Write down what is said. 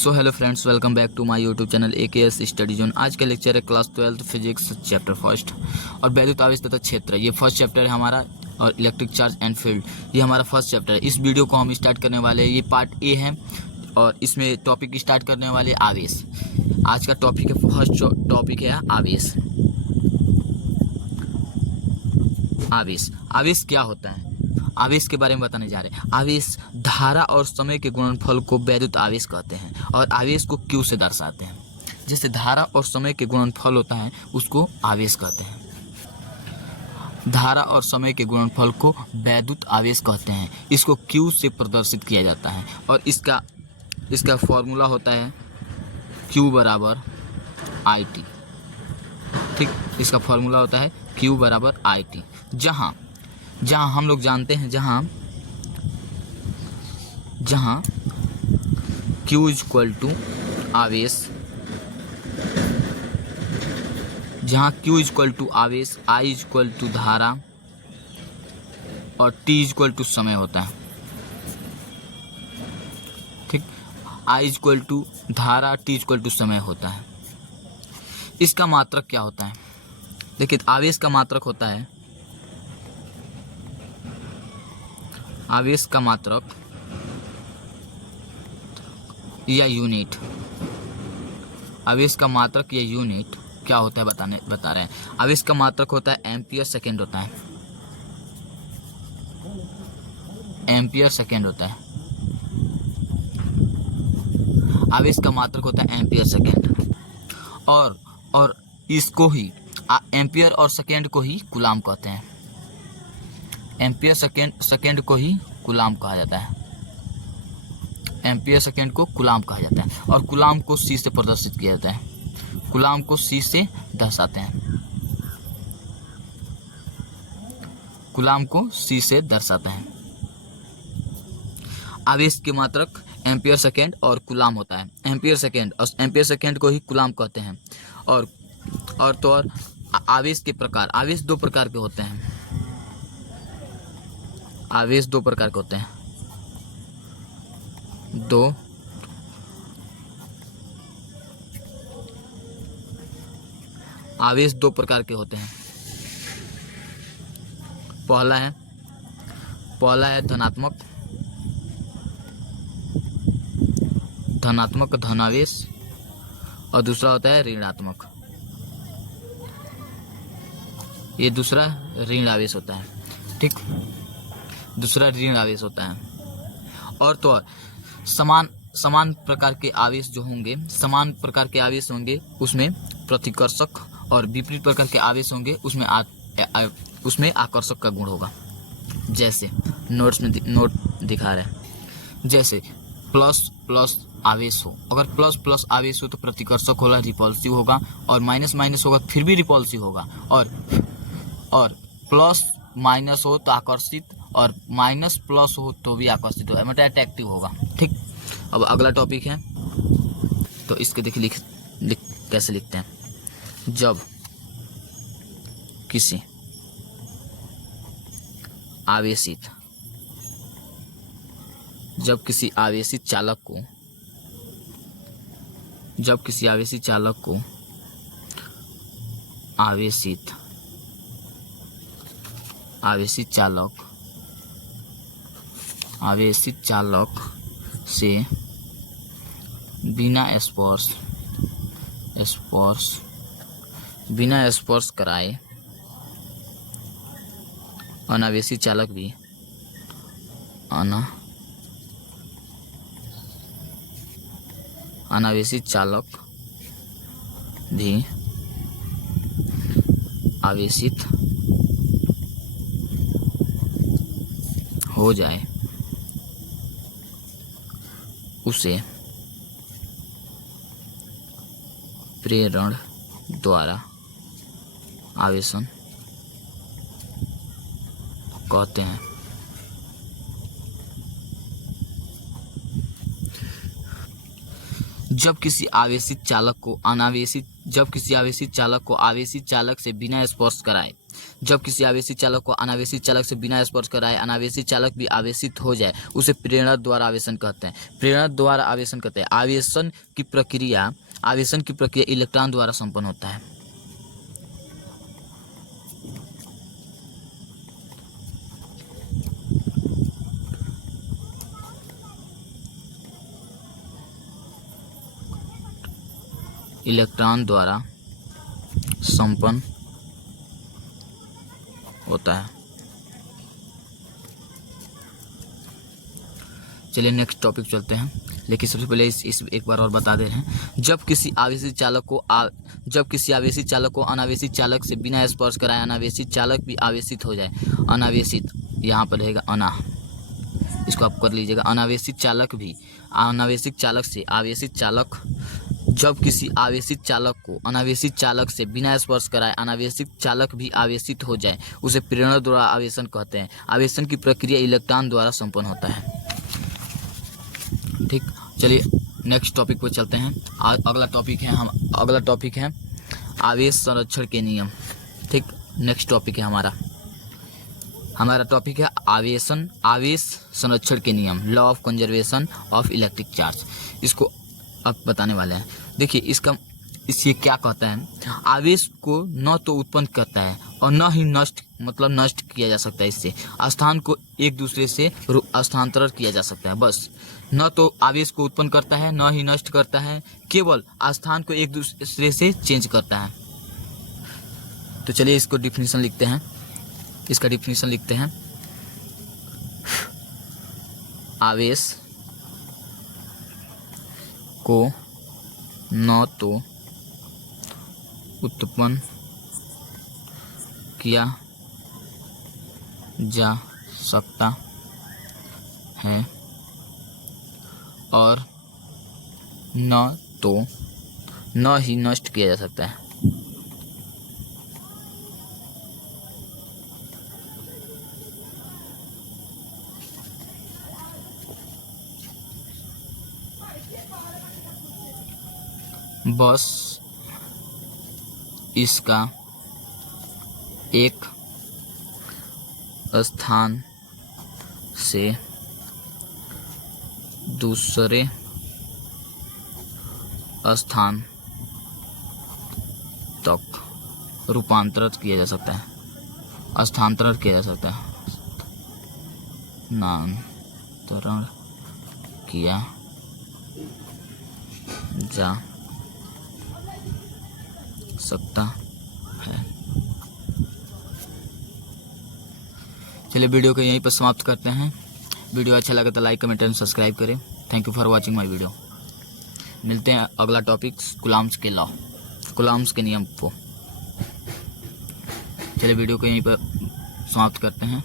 So hello friends, welcome back to my YouTube channel AKS study zone. आज का lecture है class 12 physics chapter first और वैद्युत आवेश तथा क्षेत्र। ये फर्स्ट चैप्टर है हमारा और इलेक्ट्रिक चार्ज एंड फील्ड ये हमारा फर्स्ट चैप्टर है। इस वीडियो को हम स्टार्ट करने वाले हैं, ये पार्ट ए है और इसमें टॉपिक स्टार्ट करने वाले आवेश। आज का टॉपिक है, फर्स्ट टॉपिक है आवेश। आवेश आवेश क्या होता है, आवेश के बारे में बताने जा रहे हैं। आवेश धारा और समय के गुणनफल को वैद्युत आवेश कहते हैं और आवेश को Q से दर्शाते हैं। जैसे धारा और समय के गुणनफल होता है उसको आवेश कहते हैं। धारा और समय के गुणनफल को वैद्युत आवेश कहते हैं। इसको Q से प्रदर्शित किया जाता है और इसका फॉर्मूला होता है Q बराबर IT। ठीक, इसका फॉर्मूला होता है Q बराबर IT। जहाँ हम लोग जानते हैं, जहाँ Q इक्वल टू आवेश, जहाँ Q इक्वल टू आवेश, I इक्वल टू धारा और T इक्वल टू समय होता है। ठीक, I इक्वल टू धारा, T इक्वल टू समय होता है। इसका मात्रक क्या होता है? देखिए, आवेश का मात्रक होता है, आवेश का मात्रक या यूनिट, आवेश का मात्रक या यूनिट क्या होता है बता रहे हैं। आवेश का मात्रक होता है एम्पियर सेकेंड होता है, एम्पियर सेकेंड होता है। आवेश का मात्रक होता है एम्पियर सेकेंड और इसको ही एम्पियर और सेकेंड को ही कूलाम कहते हैं। एम्पियर सेकेंड को ही कूलाम कहा जाता है। एम्पियर सेकेंड को कूलाम कहा जाता है और कूलाम को C से प्रदर्शित किया जाता है। कूलाम को C से दर्शाते हैं, कूलाम को C से दर्शाते हैं। आवेश के मात्रक एम्पियर सेकेंड और कूलाम होता है। एम्पियर सेकेंड को ही कूलाम कहते हैं। और आवेश के प्रकार, आवेश दो प्रकार के होते हैं। आवेश दो प्रकार के होते हैं, आवेश दो प्रकार के होते हैं। पहला है धनात्मक धनावेश और दूसरा होता है ऋणात्मक। ये दूसरा ऋण आवेश होता है। ठीक, दूसरा ऋण आवेश होता है। और तो और समान प्रकार के आवेश जो होंगे, समान प्रकार के आवेश होंगे उसमें प्रतिकर्षक और विपरीत प्रकार के आवेश होंगे उसमें आकर्षक का गुण होगा। जैसे नोट दिखा रहे हैं, जैसे प्लस आवेश हो, अगर प्लस आवेश हो तो प्रतिकर्षक होगा, रिपल्सिव होगा, और माइनस होगा फिर भी रिपल्सिव होगा, और प्लस माइनस हो तो आकर्षित, और माइनस प्लस हो तो भी आकर्षित होगा, मतलब अट्रैक्टिव होगा। ठीक, अब अगला टॉपिक है, तो इसके देखिए कैसे लिखते हैं। जब किसी आवेशित चालक से बिना स्पर्श कराए अनावेशित चालक भी आवेशित हो जाए, उसे प्रेरण द्वारा आवेशन कहते हैं। जब किसी आवेशित चालक को आवेशित चालक से बिना स्पर्श कराए जब किसी आवेशित चालक को अनावेशित चालक से बिना स्पर्श कराए अनावेशित चालक भी आवेशित हो जाए उसे प्रेरण द्वारा आवेशन कहते हैं। प्रेरण द्वारा आवेशन कहते हैं। आवेशन की प्रक्रिया इलेक्ट्रॉन द्वारा संपन्न होता है। इलेक्ट्रॉन द्वारा संपन्न होता है। चलिए नेक्स्ट टॉपिक चलते हैं, लेकिन सबसे पहले इस एक बार और बता दे रहे हैं। जब किसी आवेशित चालक को अनावेशित चालक से बिना स्पर्श कराए अनावेशित चालक भी आवेशित हो जाए। अनावेशित यहाँ पर रहेगा अना, इसको आप कर लीजिएगा। अनावेशित चालक भी अनावेशित चालक से आवेशित चालक, जब किसी आवेशित चालक को अनावेशित चालक से बिना स्पर्श कराए अनावेशित चालक भी आवेशित हो जाए उसे प्रेरण द्वारा आवेशन कहते हैं। आवेशन की प्रक्रिया इलेक्ट्रॉन द्वारा संपन्न होता है। ठीक, चलिए नेक्स्ट टॉपिक पर चलते हैं। अगला टॉपिक है आवेश संरक्षण के नियम। ठीक, नेक्स्ट टॉपिक है हमारा टॉपिक है आवेश संरक्षण के नियम, law of conservation of electric charge. इसको अब बताने वाले हैं। देखिए इससे क्या कहता है, आवेश को न तो उत्पन्न करता है और न ही नष्ट किया जा सकता है। इससे स्थान को एक दूसरे से स्थानांतरण किया जा सकता है। बस, न तो आवेश को उत्पन्न करता है न ही नष्ट करता है, केवल स्थान को एक दूसरे से चेंज करता है। तो चलिए इसका डिफिनीशन लिखते हैं। आवेश को न तो उत्पन्न किया जा सकता है और न ही नष्ट किया जा सकता है। बस इसका एक स्थान से दूसरे स्थान तक रूपांतरित किया जा सकता है, स्थानांतरण किया जा सकता है, स्थानांतरण किया जा सकता है। चलिए वीडियो को यहीं पर समाप्त करते हैं। वीडियो अच्छा लगा तो लाइक कमेंट एंड सब्सक्राइब करें। Thank you for watching my video. मिलते हैं अगला टॉपिक कूलॉम्स के लॉ, कूलॉम्स के नियम को। चलिए वीडियो को यहीं पर समाप्त करते हैं।